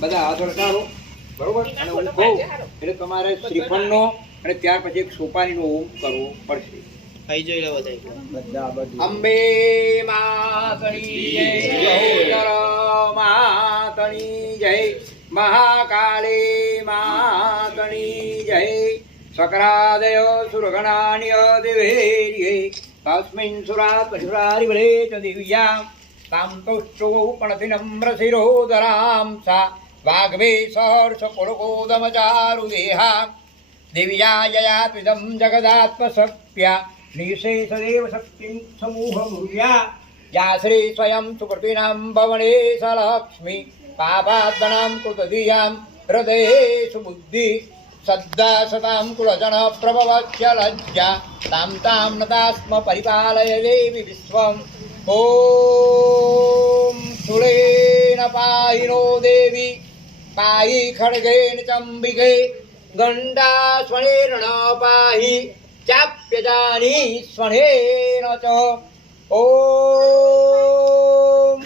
બધા હાથ કાઢો બરોબર. અને હું કહું એટલે તમારે શ્રીફળનો અને ત્યાર પછી એક સોપારીનો હોમ કરવો પડશે. અંબે માતની જય, બહુચર માતની જય, મહાકાળી માતની જય. સકરાદય સુરગણાન્ય દેવેર્યે તસ્મિન સુરાત્મસુરારિવલે ચ દિવ્યાં તામ તુષ્ટો પણતિ નમ્ર શિરોદરામ સા વાગ્ભે સહર્ષ પુલકોદમચારુ દેહા દિવ્યાયયા ત્વિદં જગદાત્મશક્ત્યા નિશેષદેવ શક્તિં સમૂહમૂર્યા યા શ્રી સ્વયં સુકૃતિનાં ભવને સલક્ષ્મી પાપાત્મનાં કૃતધિયાં હૃદયેષુ બુદ્ધિ સદ્દા સતાં કુલજન પ્રભવસ્ય લજ્જા તામ તામ નતાસ્મ પરિપાલય દેવી વિશ્વમ. ઓમ શૂલેન પાહિનો દેવી પાહિ ખડગેન ચંબિકે ગંડા સ્વનેર્ણ પાહિ ચાપ્યજાની સ્વનેન ચ. ઓમ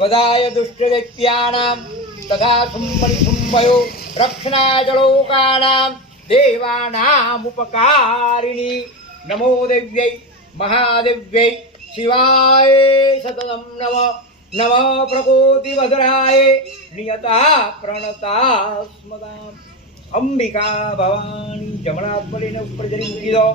વદાય દુષ્ટદૈત્યાનાં તથા શુંભનિશુંભયો રક્ષણાય લોકાનાં દેવાનામુપકારિણી. નમો દેવ્यै મહાદેવ્यै શિવાય સતતં નમઃ. નમઃ પ્રકોટિવધરાય નિયતા પ્રણતા સ્મદામ. અંબિકા ભવાની જમણા પડીને ઉપર જરી મૂકી દો.